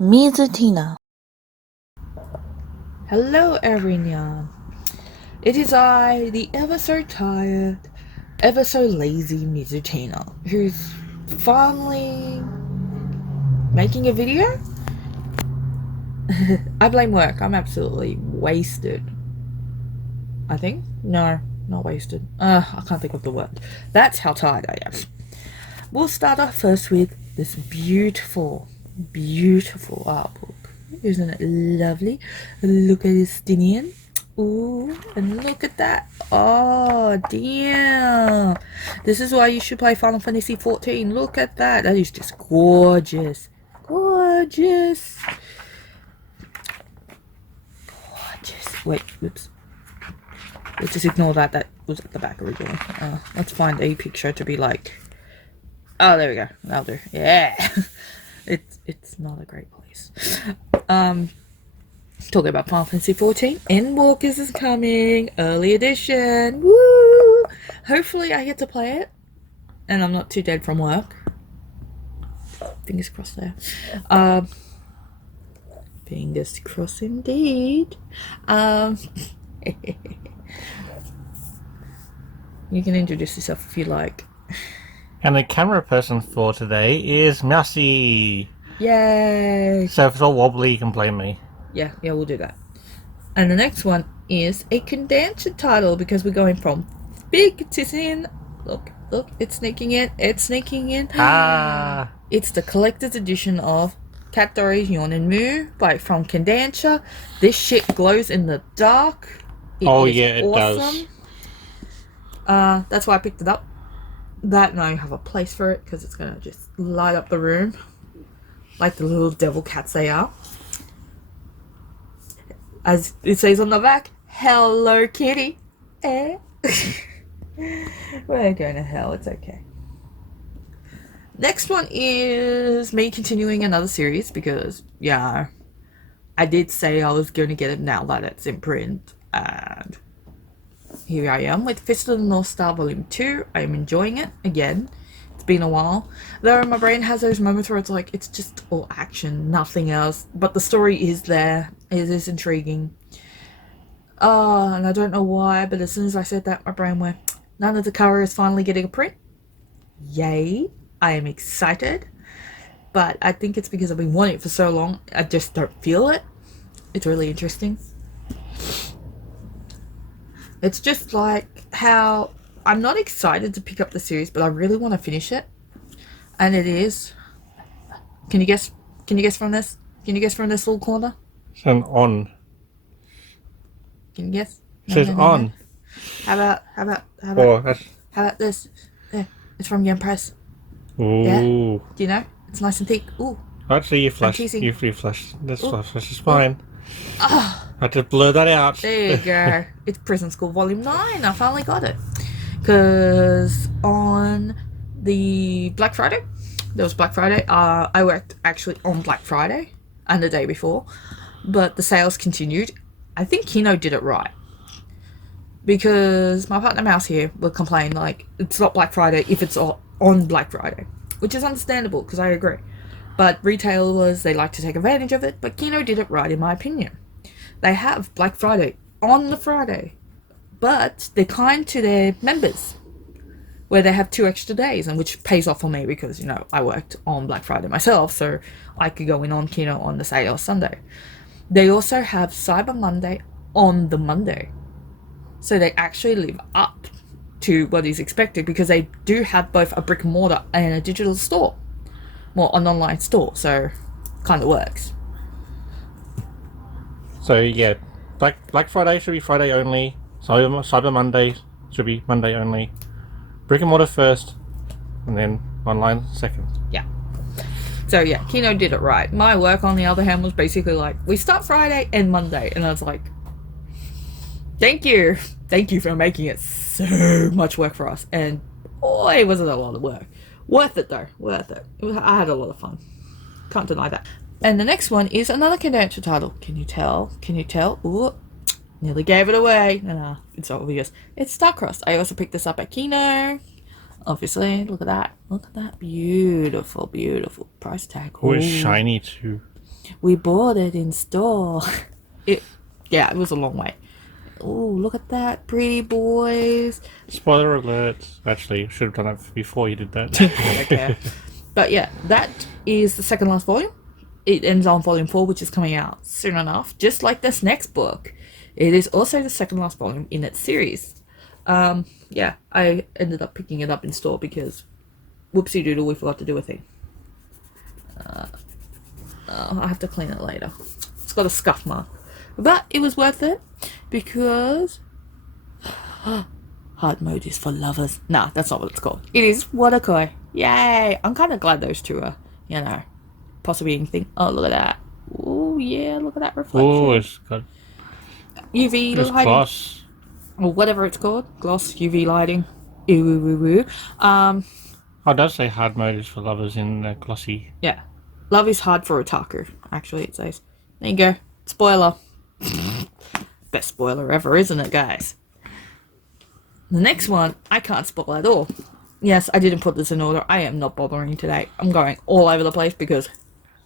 Mizutina. Hello everyone. It is I, the ever so tired, ever so lazy Mizutina, who's finally making a video. I blame work. I'm absolutely wasted. I think? No, not wasted. I can't think of the word. That's how tired I am. We'll start off first with this beautiful, beautiful art book. Isn't it lovely? Look at this Dinian. Ooh, and look at that. Oh, damn. This is why you should play Final Fantasy XIV. Look at that. That is just gorgeous. Gorgeous. Gorgeous. Wait, oops. Let's just ignore that. That was at the back originally. Let's find a picture to be like... Oh, there we go. That'll do. Yeah. It's not a great place. Talking about Final Fantasy XIV, Endwalkers is coming, early edition. Woo! Hopefully I get to play it, and I'm not too dead from work. Fingers crossed there. Fingers crossed indeed. You can introduce yourself if you like. And the camera person for today is Mousy. Yay! So if it's all wobbly, you can blame me. Yeah, we'll do that. And the next one is a condensed title because we're going from big to thin. Look, it's sneaking in. It's the collector's edition of Katori's Yonen Mu from Condenser. This shit glows in the dark. It does. That's why I picked it up. That, and I have a place for it because it's gonna just light up the room like the little devil cats they are. As it says on the back, Hello Kitty. Eh? We're going to hell, it's okay. Next one is me continuing another series because, yeah, I did say I was going to get it now that it's in print. And here I am with Fist of the North Star Volume 2. I'm enjoying it again. It's been a while. Though my brain has those moments where it's like, it's just all action, nothing else. But the story is there. It is intriguing. And I don't know why, but as soon as I said that, my brain went, None of the Takara is finally getting a print. Yay. I am excited. But I think it's because I've been wanting it for so long, I just don't feel it. It's really interesting. It's just like how I'm not excited to pick up the series, but I really want to finish it. And it is. Can you guess from this? Can you guess from this little corner? It's an on. Can you guess? It says on. How about this? There. It's from Yen Press. Ooh. Yeah? Do you know? It's nice and thick. Ooh. Actually, you flashed. You flashed. This flash is fine. I had to blur that out. There you go. It's Prison School Volume 9. I finally got it. Because on the Black Friday, there was Black Friday. I worked actually on Black Friday and the day before. But the sales continued. I think Kino did it right. Because my partner Mouse here will complain like, it's not Black Friday if it's on Black Friday. Which is understandable, because I agree. But retailers, they like to take advantage of it. But Kino did it right, in my opinion. They have Black Friday on the Friday. But they're kind to their members. Where they have 2 extra days, and which pays off for me because, you know, I worked on Black Friday myself. So I could go in on Kino on the Saturday or Sunday. They also have Cyber Monday on the Monday. So they actually live up to what is expected because they do have both a brick and mortar and a digital store. Well, an online store, so kind of works. So yeah, Black Friday should be Friday only. Cyber Monday should be Monday only. Brick and mortar first, and then online second. Yeah. So yeah, Kino did it right. My work, on the other hand, was basically like, we start Friday and Monday, and I was like, thank you for making it so much work for us. And boy, was it a lot of work. Worth it though, worth it. I had a lot of fun. Can't deny that. And the next one is another condensed title. Can you tell? Ooh, nearly gave it away. No, it's obvious. It's Starcrossed. I also picked this up at Kino. Obviously, look at that. Beautiful price tag. Oh, it's shiny too. We bought it in store. It was a long way. Oh, look at that, pretty boys. Spoiler alert. Actually, should have done that before you did that. Okay. But yeah, that is the second last volume. It ends on volume 4, which is coming out soon enough. Just like this next book. It is also the second last volume in its series. Yeah, I ended up picking it up in store because whoopsie doodle, we forgot to do a thing. I have to clean it later. It's got a scuff mark. But it was worth it because hard mode is for lovers. Nah, that's not what it's called. It is Watakoi. Yay! I'm kind of glad those two are, possibly anything. Oh, look at that. Oh, yeah, look at that reflection. Oh, it's got UV it's lighting. gloss. Or whatever it's called. Gloss, UV lighting. Ooh. Oh, it does say hard mode is for lovers in glossy. Yeah. Love is hard for otaku, actually, it says. There you go. Spoiler. Best spoiler ever, isn't it, guys? The next one, I can't spoil at all. Yes, I didn't put this in order. I am not bothering today. I'm going all over the place because,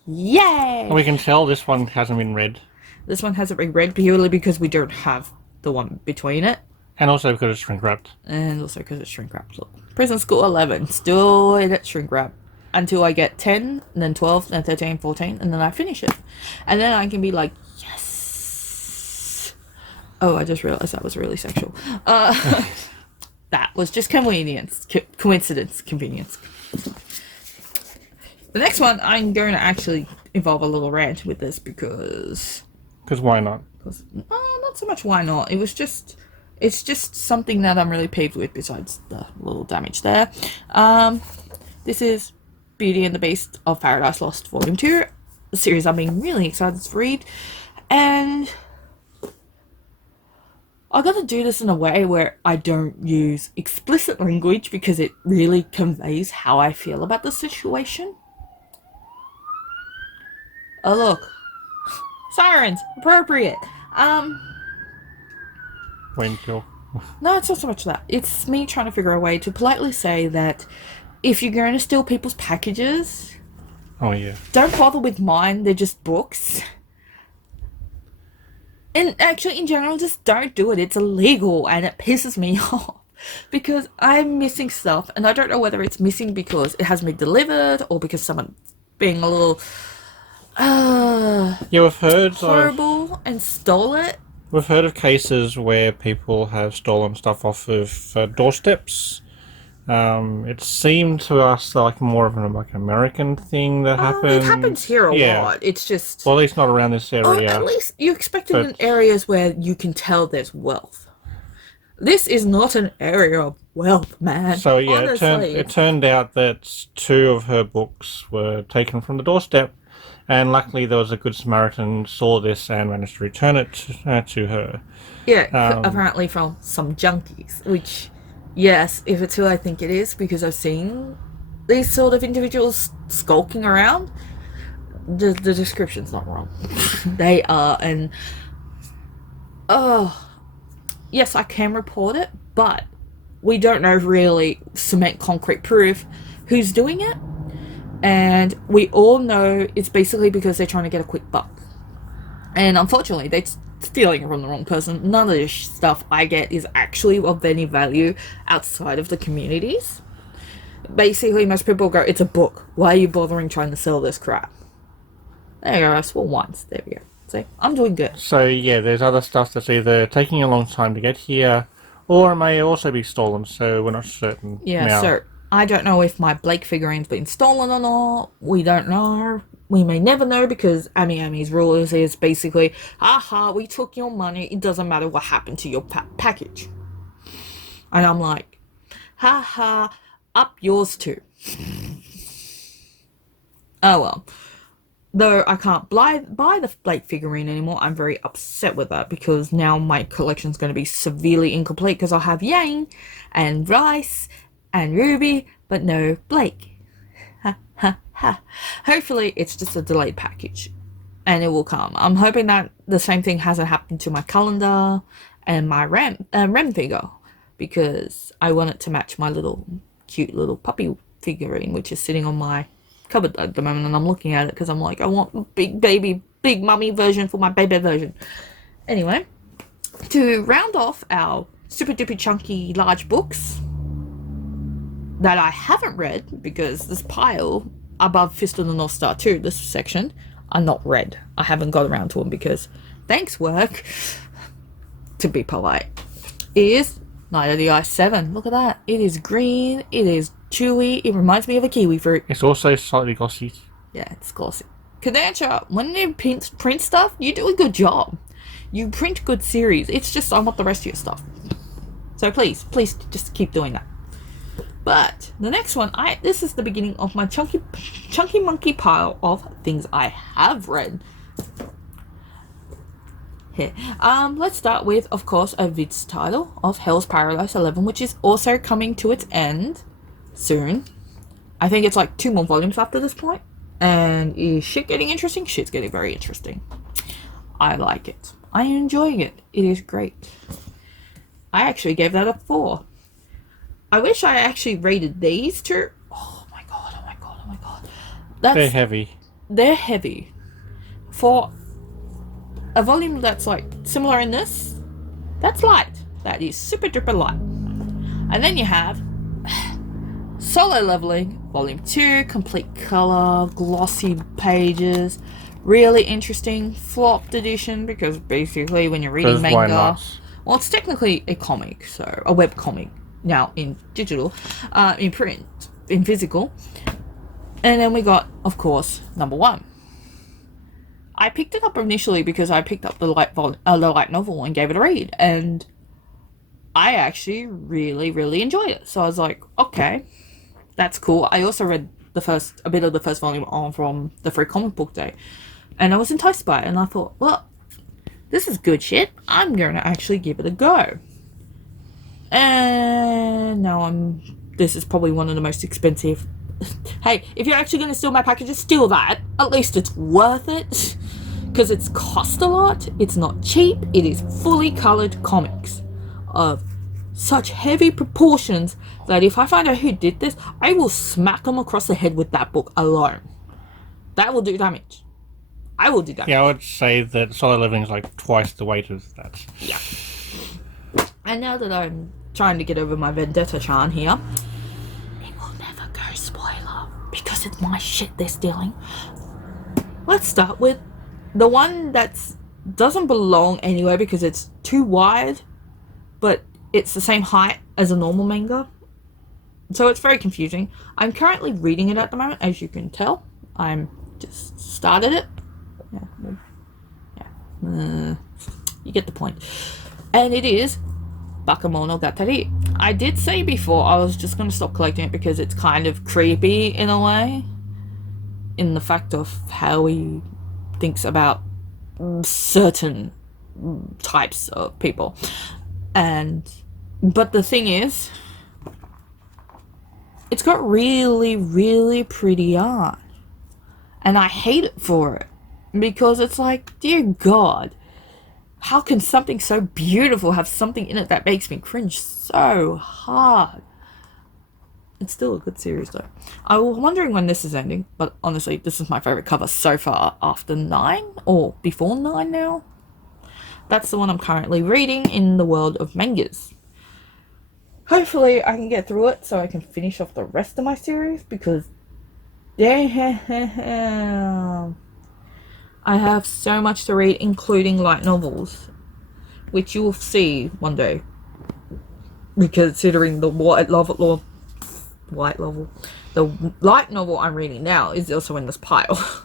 yay! We can tell this one hasn't been read. This one hasn't been read purely because we don't have the one between it. And also because it's shrink wrapped. And also because it's shrink wrapped. Look, Prison School 11, still in it shrink wrap. Until I get 10, and then 12, then 13, 14, and then I finish it. And then I can be like, yes! Oh, I just realized that was really sexual. That was just convenience. Convenience. The next one, I'm going to actually involve a little rant with this because... Because why not? Not so much why not. It's just something that I'm really peeved with besides the little damage there. This is Beauty and the Beast of Paradise Lost Volume 2, a series I'm being really excited to read, and I gotta do this in a way where I don't use explicit language because it really conveys how I feel about the situation. Oh look, sirens, appropriate. Wait until... No, it's not so much that. It's me trying to figure a way to politely say that if you're going to steal people's packages, Oh, yeah. don't bother with mine. They're just books. And actually, in general, just don't do it. It's illegal and it pisses me off. Because I'm missing stuff and I don't know whether it's missing because it hasn't been delivered or because someone's being a little Yeah, we've heard horrible and stole it. We've heard of cases where people have stolen stuff off of doorsteps. It seemed to us like more of an American thing that happens. It happens here a lot. It's just... Well, at least not around this area. at least you expect it in areas where you can tell there's wealth. This is not an area of wealth, man. So, yeah, honestly. it turned out that 2 of her books were taken from the doorstep. And luckily there was a good Samaritan saw this and managed to return it to her. Yeah, apparently from some junkies, which, yes, if it's who I think it is, because I've seen these sort of individuals skulking around, the description's not wrong. They are, and, yes, I can report it, but we don't know really cement concrete proof who's doing it. And we all know it's basically because they're trying to get a quick buck. And unfortunately, they're stealing it from the wrong person. None of this stuff I get is actually of any value outside of the communities. Basically, most people go, it's a book. Why are you bothering trying to sell this crap? There you go, I swore once. There we go. See, I'm doing good. So, yeah, there's other stuff that's either taking a long time to get here, or it may also be stolen, so we're not certain. Yeah, now. So I don't know if my Blake figurine's been stolen or not. We don't know. We may never know because Ami's rule is basically, aha, we took your money. It doesn't matter what happened to your package. And I'm like, haha, up yours too. Oh well. Though I can't buy the Blake figurine anymore, I'm very upset with that because now my collection's going to be severely incomplete because I'll have Yang and Rice and Ruby, but no Blake. Ha ha ha. Hopefully it's just a delayed package and it will come. I'm hoping that the same thing hasn't happened to my calendar and my Rem figure because I want it to match my little cute little puppy figurine which is sitting on my cupboard at the moment, and I'm looking at it because I'm like, I want a big mummy version for my baby version. Anyway, to round off our super duper chunky large books that I haven't read, because this pile above Fist of the North Star 2, this section, are not read. I haven't got around to them because, thanks work, to be polite, is Night of the Ice 7. Look at that. It is green. It is chewy. It reminds me of a kiwi fruit. It's also slightly glossy. Yeah, it's glossy. Kodansha, when you print stuff, you do a good job. You print good series. It's just I want the rest of your stuff. So please just keep doing that. But the next one, this is the beginning of my chunky monkey pile of things I have read. Here. Let's start with, of course, a vid's title of Hell's Paradise 11, which is also coming to its end soon. I think it's like 2 more volumes after this point. And is shit getting interesting? Shit's getting very interesting. I like it. I am enjoying it. It is great. I actually gave that a 4. I wish I actually rated these two. Oh my god. They're heavy. They're heavy. For a volume that's like similar in this, that's light. That is super duper light. And then you have Solo Leveling, Volume 2, complete color, glossy pages, really interesting, flopped edition, because basically when you're reading manga, well, it's technically a comic, so a web comic now in digital, in print, in physical. And then we got, of course, number 1. I picked it up initially because I picked up the light novel and gave it a read, and I actually really enjoyed it. So I was like, okay, that's cool. I also read a bit of the first volume from the free comic book day, and I was enticed by it, and I thought, well, this is good shit. I'm going to actually give it a go. And now this is probably one of the most expensive. Hey, if you're actually going to steal my packages, steal that. At least it's worth it. Because it's cost a lot. It's not cheap. It is fully colored comics of such heavy proportions that if I find out who did this, I will smack them across the head with that book alone. That will do damage. I will do damage. Yeah, I would say that Solo Leveling is like twice the weight of that. Yeah. And now that I'm trying to get over my vendetta-chan here, it will never go spoiler because it's my shit they're stealing. Let's start with the one that doesn't belong anywhere because it's too wide, but it's the same height as a normal manga. So it's very confusing. I'm currently reading it at the moment, as you can tell. I'm just started it. Yeah. You get the point. And it is Bakemono Gatari. I did say before I was just going to stop collecting it because it's kind of creepy in a way, in the fact of how he thinks about certain types of people. But the thing is, it's got really pretty art, and I hate it for it because it's like, dear God, how can something so beautiful have something in it that makes me cringe so hard? It's still a good series though. I was wondering when this is ending, but honestly, this is my favorite cover so far after 9 or before 9 now. That's the one I'm currently reading in the world of mangas. Hopefully I can get through it so I can finish off the rest of my series because damn, I have so much to read, including light novels, which you will see one day. Considering the the light novel I'm reading now is also in this pile.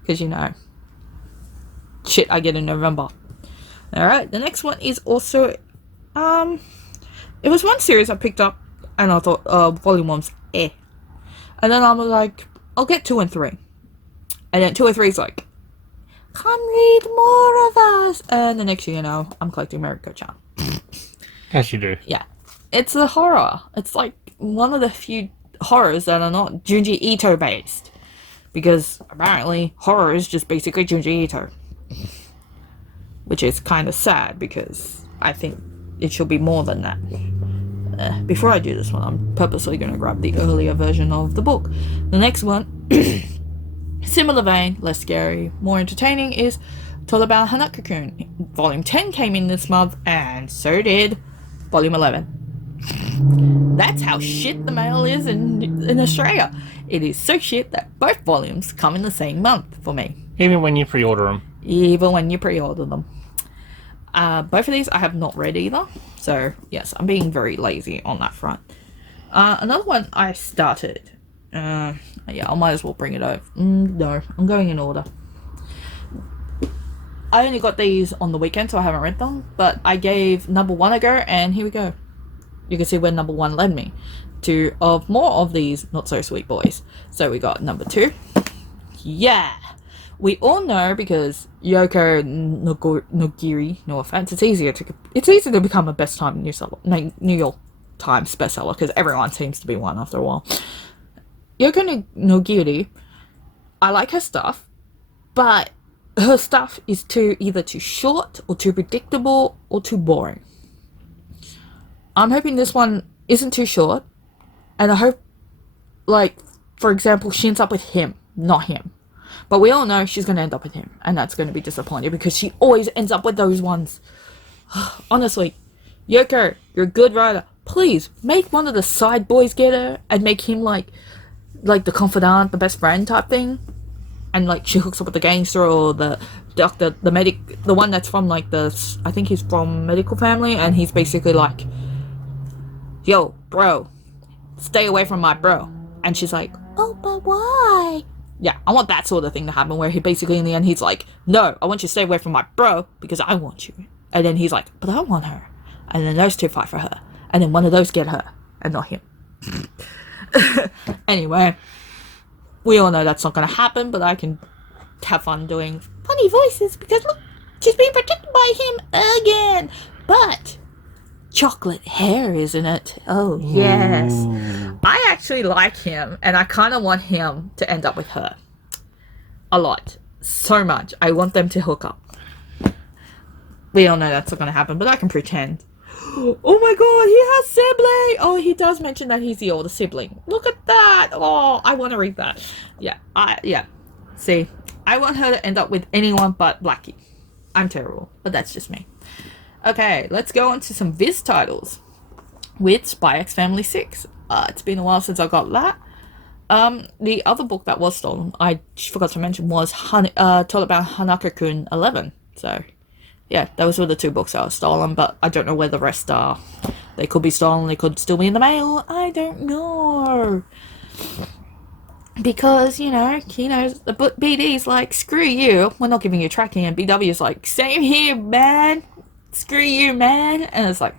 Because, you know, shit I get in November. Alright, the next one is also, it was one series I picked up and I thought, volume 1's And then I was like, I'll get 2 and 3. And then 2 and 3 is like, come read more of us. And the next thing you know, I'm collecting Mariko-chan. As you do. Yeah. It's a horror. It's like one of the few horrors that are not Junji Ito based. Because apparently horror is just basically Junji Ito. Which is kind of sad because I think it should be more than that. before I do this one, I'm purposely going to grab the earlier version of the book. The next one, similar vein, less scary, more entertaining, is Tolabal Hanaka-kun. Volume 10 came in this month, and so did Volume 11. That's how shit the mail is in Australia. It is so shit that both volumes come in the same month for me. Even when you pre-order them. Even when you pre-order them. Both of these I have not read either. So, yes, I'm being very lazy on that front. Another one I started. Yeah, I might as well bring it over. No, I'm going in order. I only got these on the weekend, so I haven't read them. But I gave number 1 a go, and here we go. You can see where number 1 led me. To more of these not-so-sweet boys. So we got number 2. Yeah! We all know, because Yoko Nogiri, no offense, it's easy to become a best time New York Times bestseller, because everyone seems to be one after a while. Yoko Nogiri, I like her stuff, but her stuff is either too short, or too predictable, or too boring. I'm hoping this one isn't too short, and I hope, like, for example, she ends up with him, not him. But we all know she's going to end up with him, and that's going to be disappointing because she always ends up with those ones. Honestly, Yoko, you're a good writer. Please, make one of the side boys get her and make him like the confidant, the best friend type thing. And like she hooks up with the gangster or the doctor, the medic, the one that's from like I think he's from medical family, and he's basically like, yo, bro, stay away from my bro. And she's like, oh, but why? Yeah, I want that sort of thing to happen where he basically in the end he's like, no, I want you to stay away from my bro because I want you. And then he's like, but I want her. And then those two fight for her. And then one of those get her and not him. Anyway, we all know that's not going to happen, but I can have fun doing funny voices because look, she's being protected by him again. But chocolate hair, isn't it? Oh, yes. I actually like him, and I kind of want him to end up with her. A lot. So much. I want them to hook up. We all know that's not going to happen, but I can pretend. Oh my god, he has sibling! Oh, he does mention that he's the older sibling. Look at that! Oh, I want to read that. Yeah. See, I want her to end up with anyone but Blackie. I'm terrible, but that's just me. Okay, let's go on to some Viz titles with Spy X Family 6. It's been a while since I got that. The other book that was stolen, I forgot to mention, was Tolabal Hanaka-kun 11. So, yeah, those were the 2 books that were stolen, but I don't know where the rest are. They could be stolen, they could still be in the mail. I don't know. Because, the BD's like, screw you, we're not giving you tracking, and BW's like, same here, man. Screw you, man. And it's like...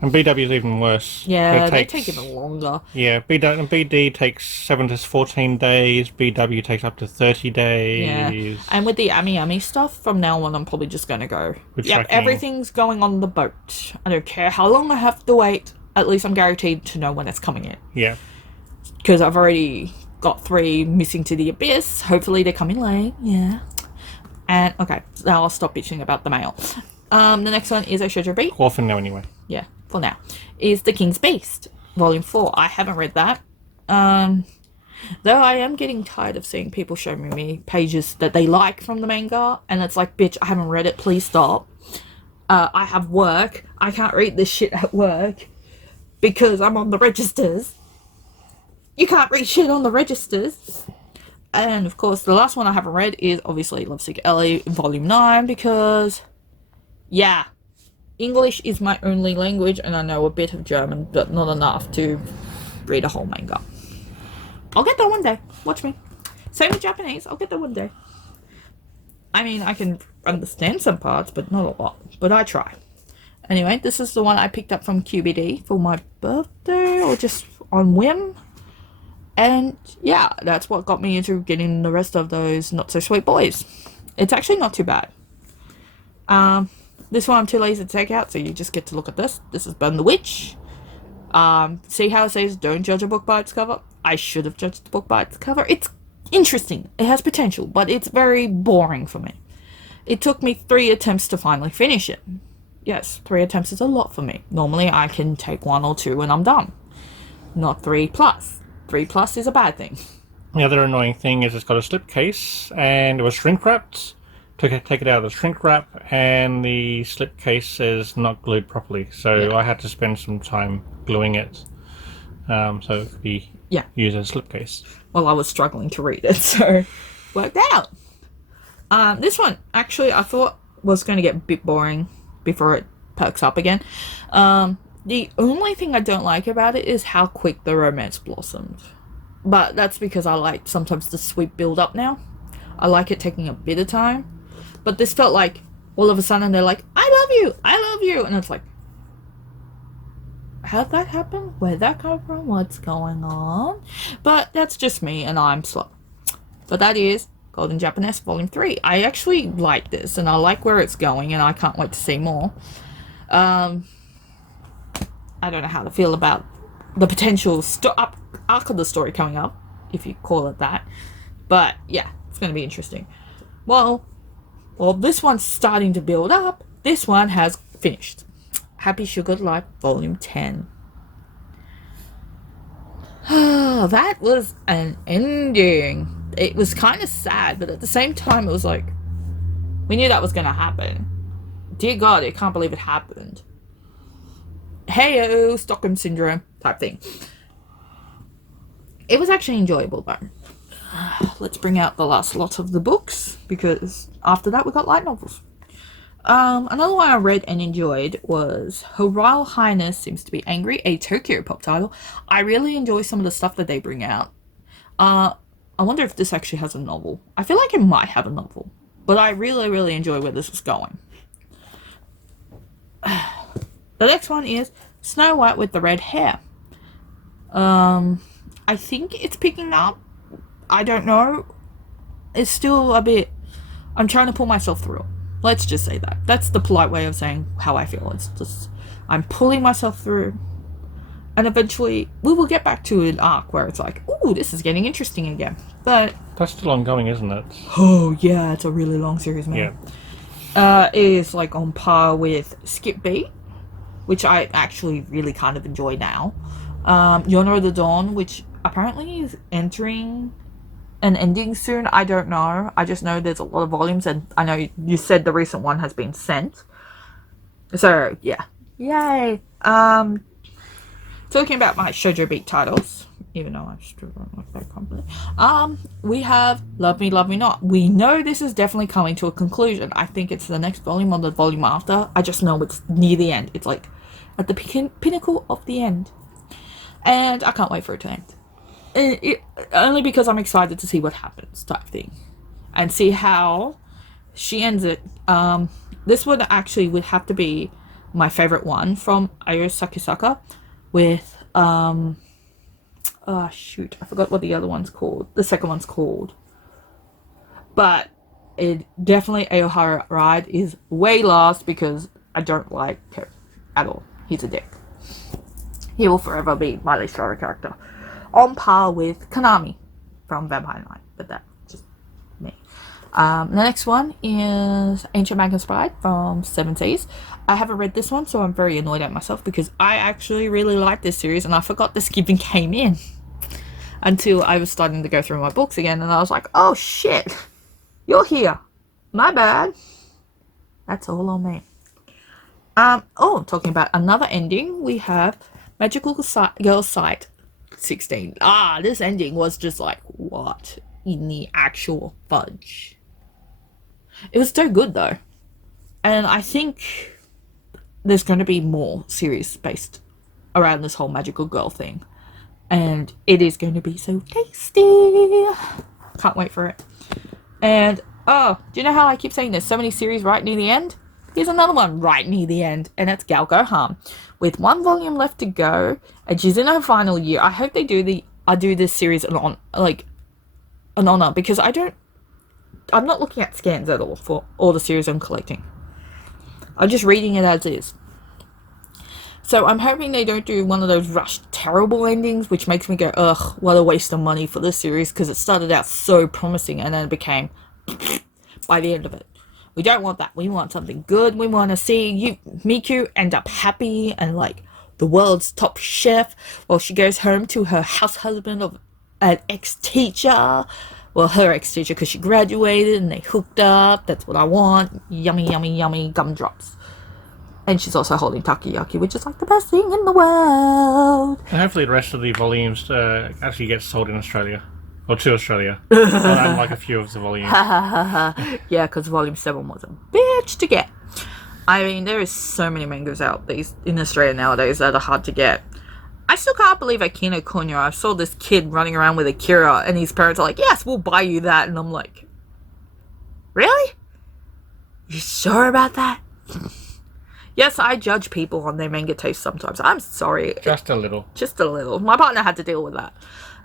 And BW's even worse. Yeah, they take even longer. Yeah, BD takes 7 to 14 days. BW takes up to 30 days. Yeah, and with the Ami stuff, from now on, I'm probably just going to go, yep, everything's going on the boat. I don't care how long I have to wait. At least I'm guaranteed to know when it's coming in. Yeah. Because I've already got 3 missing to the abyss. Hopefully they come in late. Yeah. And, okay, now I'll stop bitching about the mail. The next one is Shoujo Beat. Well, for now, anyway. Yeah, for now. Is The King's Beast, Volume 4. I haven't read that. Though I am getting tired of seeing people showing me pages that they like from the manga, and it's like, bitch, I haven't read it, please stop. I have work. I can't read this shit at work because I'm on the registers. You can't read shit on the registers. And, of course, the last one I haven't read is, obviously, Lovesick Ellie, Volume 9, because... yeah, English is my only language, and I know a bit of German, but not enough to read a whole manga. I'll get there one day. Watch me. Same with Japanese. I'll get there one day. I mean, I can understand some parts, but not a lot. But I try. Anyway, this is the one I picked up from QBD for my birthday, or just on whim. And, yeah, that's what got me into getting the rest of those not-so-sweet boys. It's actually not too bad. This one I'm too lazy to take out, so you just get to look at this. This is Burn the Witch. See how it says don't judge a book by its cover? I should have judged the book by its cover. It's interesting. It has potential, but it's very boring for me. It took me 3 attempts to finally finish it. Yes, 3 attempts is a lot for me. Normally I can take 1 or 2 and I'm done. Not 3 plus. 3 plus is a bad thing. The other annoying thing is it's got a slipcase and it was shrink wrapped. Take it out of the shrink wrap and the slipcase is not glued properly. So I had to spend some time gluing it so it could be used as a slipcase. Well, I was struggling to read it, so worked out. This one, actually, I thought was going to get a bit boring before it perks up again. The only thing I don't like about it is how quick the romance blossomed. But that's because I like sometimes the sweet build-up now. I like it taking a bit of time. But this felt like, all of a sudden, they're like, I love you! And it's like, how'd that happen? Where'd that come from? What's going on? But that's just me, and I'm slow. But that is Golden Japanese Volume 3. I actually like this, and I like where it's going, and I can't wait to see more. I don't know how to feel about the potential arc of the story coming up, if you call it that. But, yeah, it's going to be interesting. Well, this one's starting to build up. This one has finished. Happy Sugar Life Volume 10. That was an ending. It was kind of sad, but at the same time, it was like, we knew that was going to happen. Dear God, I can't believe it happened. Hey-oh, Stockholm Syndrome type thing. It was actually enjoyable, though. Let's bring out the last lot of the books, because after that we got light novels. Another one I read and enjoyed was Her Royal Highness Seems to Be Angry, a Tokyo Pop title. I really enjoy some of the stuff that they bring out. I wonder if this actually has a novel. I feel like it might have a novel, but I really, really enjoy where this is going. The next one is Snow White with the Red Hair. I think it's picking up. I don't know. It's still a bit... I'm trying to pull myself through it. Let's just say that. That's the polite way of saying how I feel. It's just... I'm pulling myself through. And eventually, we will get back to an arc where it's like, ooh, this is getting interesting again. But... That's still ongoing, isn't it? Oh, yeah. It's a really long series, man. Yeah. It is, like, on par with Skip Beat, which I actually really kind of enjoy now. Yono the Dawn, which apparently is entering an ending soon. I don't know. I just know there's a lot of volumes, and I know you said the recent one has been sent. So, yeah. Yay! Talking about my Shoujo Beat titles, even though I still don't like that company. We have Love Me, Love Me Not. We know this is definitely coming to a conclusion. I think it's the next volume or the volume after. I just know it's near the end. It's like at the pinnacle of the end. And I can't wait for it to end. Only because I'm excited to see what happens type thing. And see how she ends it. This one actually would have to be my favorite one from Ayo Sakisaka with... oh, shoot. I forgot what the other one's called. The second one's called. But it definitely... Aohara Ride is way last because I don't like him at all. He's a dick. He will forever be my least favorite character. On par with Kanami from Vampire Knight, but that's just me. The next one is Ancient Magus Bride from Seven Seas. I haven't read this one, so I'm very annoyed at myself because I actually really like this series and I forgot this even came in until I was starting to go through my books again and I was like, oh shit, you're here. My bad. That's all on me. Talking about another ending, we have Magical Girl Sight 16. This ending was just like, what in the actual fudge? It was so good though. And I think there's going to be more series based around this whole magical girl thing. And it is going to be so tasty. Can't wait for it. And, do you know how I keep saying there's so many series right near the end? Here's another one right near the end, and it's Gal Gohan. With 1 volume left to go, and she's in her final year. I hope they do this series an honor, because I'm not looking at scans at all for all the series I'm collecting. I'm just reading it as is. So I'm hoping they don't do one of those rushed, terrible endings, which makes me go, ugh, what a waste of money for this series, because it started out so promising, and then it became by the end of it. We don't want that. We want something good. We want to see Miku end up happy and like the world's top chef while she goes home to her house husband of an ex-teacher. Well, her ex-teacher, because she graduated and they hooked up. That's what I want. Yummy, yummy, yummy gumdrops. And she's also holding takoyaki, which is like the best thing in the world. And hopefully the rest of the volumes actually get sold in Australia. Or to Australia. Unlike a few of the volumes. Yeah, because volume 7 was a bitch to get. I mean, there is so many mangas out in Australia nowadays that are hard to get. I still can't believe at Kino Kunyo I saw this kid running around with Akira and his parents are like, yes, we'll buy you that. And I'm like, really? You sure about that? Yes, I judge people on their manga taste sometimes. I'm sorry. Just a little. Just a little. My partner had to deal with that.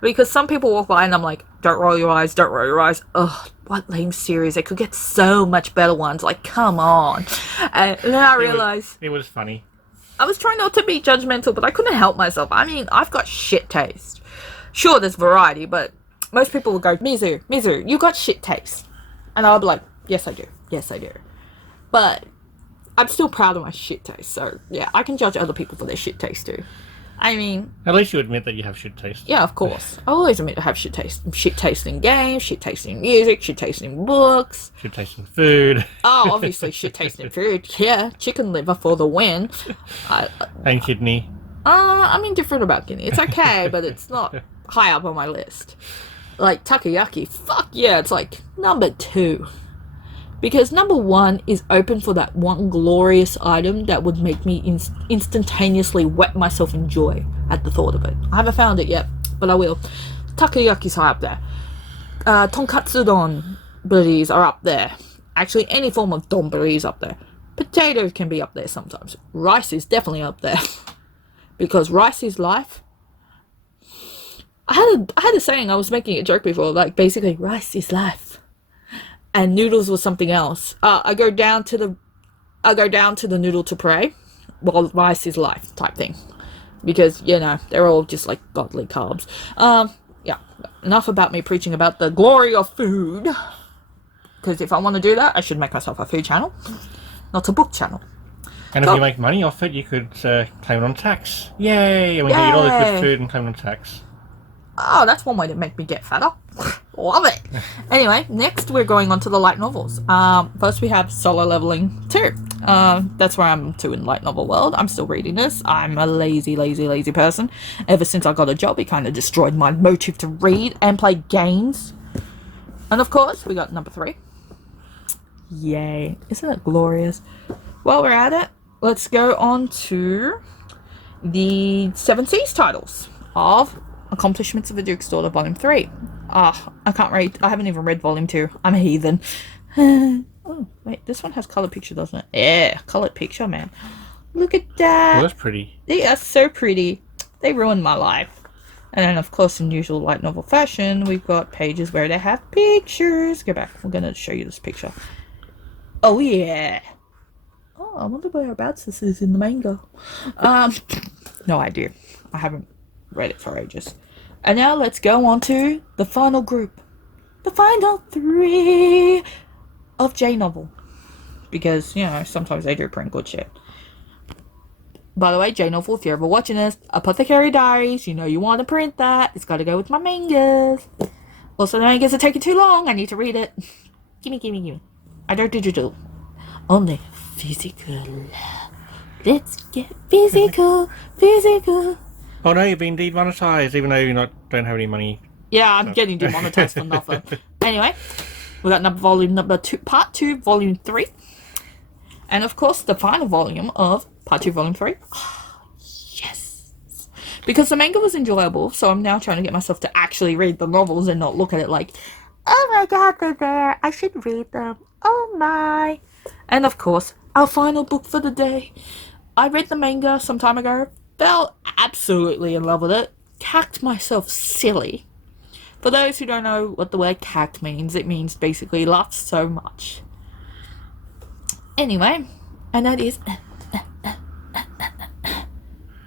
Because some people walk by and I'm like, don't roll your eyes, don't roll your eyes. Ugh, what lame series. They could get so much better ones. Like, come on. And then I realized... It was funny. I was trying not to be judgmental, but I couldn't help myself. I mean, I've got shit taste. Sure, there's variety, but most people will go, Mizu, you got shit taste. And I'll be like, yes, I do. Yes, I do. But I'm still proud of my shit taste. So, yeah, I can judge other people for their shit taste, too. I mean... At least you admit that you have shit taste. Yeah, of course. I always admit I have shit taste. Shit taste in games, shit taste in music, shit taste in books. Shit taste in food. Oh, obviously shit taste in food. Yeah, chicken liver for the win. And kidney. I'm indifferent about kidney. It's okay, but it's not high up on my list. Like, takoyaki, fuck yeah, it's like number 2. Because number 1 is open for that one glorious item that would make me instantaneously wet myself in joy at the thought of it. I haven't found it yet, but I will. Takoyaki's high up there. Tonkatsu donburis are up there. Actually, any form of donburi is up there. Potatoes can be up there sometimes. Rice is definitely up there. Because rice is life. I had a saying, I was making a joke before, like basically, rice is life. And noodles was something else. I go down to the noodle to pray, while rice is life type thing, because you know they're all just like godly carbs. Yeah. Enough about me preaching about the glory of food. Because if I want to do that, I should make myself a food channel, not a book channel. And if you make money off it, you could claim it on tax. Yay! And we can eat all the good food and claim it on tax. Oh, that's one way to make me get fatter. Love it. Anyway, next we're going on to the light novels. First we have Solo Leveling 2. That's where I'm to in light novel world. I'm still reading this. I'm a lazy person. Ever since I got a job, it kind of destroyed my motive to read and play games. And of course, we got number 3. Yay. Isn't it glorious? While we're at it, let's go on to the 7 Seas titles of Accomplishments of a Duke's Daughter, Volume 3. I can't read. I haven't even read Volume 2. I'm a heathen. Oh, wait. This one has colored picture, doesn't it? Yeah, colored picture, man. Look at that. Oh, that's pretty. They are so pretty. They ruined my life. And then, of course, in usual light novel fashion, we've got pages where they have pictures. Go back. I'm going to show you this picture. Oh, yeah. Oh, I wonder whereabouts this is in the manga. No idea. I haven't read it for ages. And now let's go on to the final group. The final 3 of J novel. Because, you know, sometimes they do print good shit. By the way, J novel, if you're ever watching this, Apothecary Diaries, you know you want to print that. It's got to go with my mangas. Also, the mangas are taking too long. I need to read it. Gimme. I don't digital. Only physical. Let's get physical. Oh no, you've been demonetized, even though you don't have any money. Yeah, I'm getting demonetized for nothing. Anyway, we got part 2, volume 3. And of course, the final volume of part 2, volume 3. Oh, yes! Because the manga was enjoyable, so I'm now trying to get myself to actually read the novels and not look at it like, oh my god, they're there, I should read them, oh my. And of course, our final book for the day. I read the manga some time ago, fell absolutely in love with it, cacked myself silly. For those who don't know what the word cacked means, it means basically laughed so much. Anyway, and that is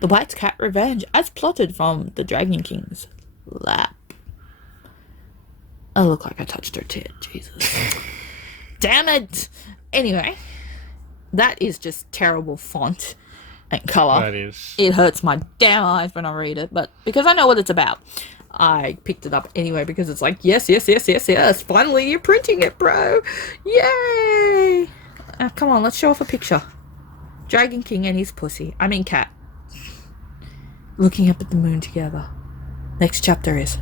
The White Cat Revenge, as plotted from the Dragon King's lap. I look like I touched her tit, Jesus. Damn it! Anyway, that is just terrible font and colour. That is. It hurts my damn eyes when I read it, but because I know what it's about, I picked it up anyway because it's like, yes, finally you're printing it, bro. Yay! Come on, let's show off a picture. Dragon King and his pussy. I mean cat. Looking up at the moon together. Next chapter is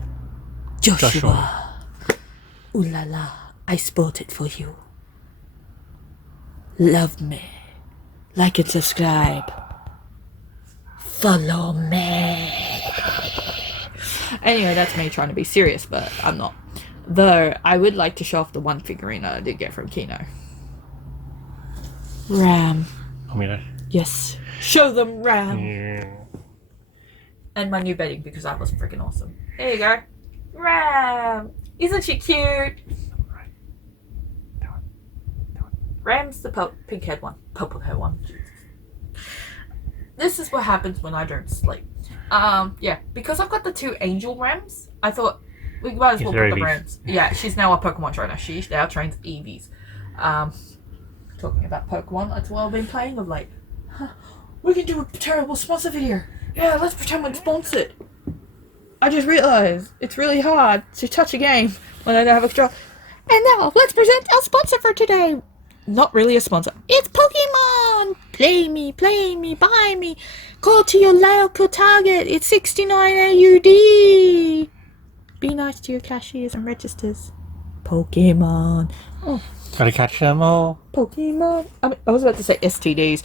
Joshua. Ooh la la, I spoiled it for you. Love me. Like and subscribe. Follow me. Anyway, that's me trying to be serious, but I'm not. Though, I would like to show off the one figurine I did get from Kino. Ram. I mean, Yes. Show them Ram. yeah. And my new bedding, because that was freaking awesome. There you go. Ram. Isn't she cute? Ram's the pink head one. Purple hair one. This is what happens when I don't sleep. Yeah, because I've got the 2 angel Rams, I thought we might as well put the Rams. Yeah, she's now a Pokemon trainer. She now trains Eevees. Talking about Pokemon, that's what I've been playing of late. We can do a terrible sponsor video. Yeah, let's pretend we're sponsored. I just realised it's really hard to touch a game when I don't have a control. And now, let's present our sponsor for today. Not really a sponsor. It's Pokemon! Play me, buy me. Call to your local Target. It's 69 AUD. Be nice to your cashiers and registers. Pokemon. Oh. Gotta catch them all. Pokemon. I was about to say STDs.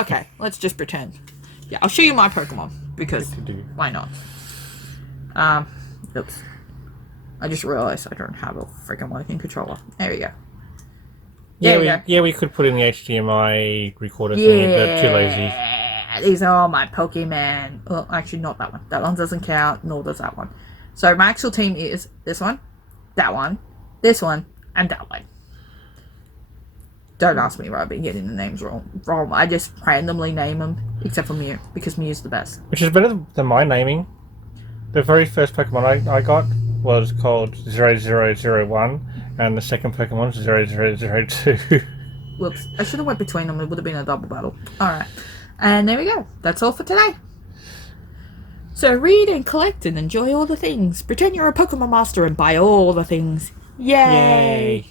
Okay, let's just pretend. Yeah, I'll show you my Pokemon because why not? Oops. I just realised I don't have a freaking working controller. There we go. Yeah, we could put in the HDMI recorder thing, but too lazy. These are all my Pokemon. Well, actually, not that one. That one doesn't count, nor does that one. So my actual team is this one, this one, and that one. Don't ask me where I've been getting the names wrong. I just randomly name them, except for Mew, because Mew's the best. Which is better than my naming. The very first Pokemon I got was called 0001, and the second Pokemon was 0002. Whoops. I should have went between them. It would have been a double battle. Alright. And there we go. That's all for today. So read and collect and enjoy all the things. Pretend you're a Pokemon master and buy all the things. Yay!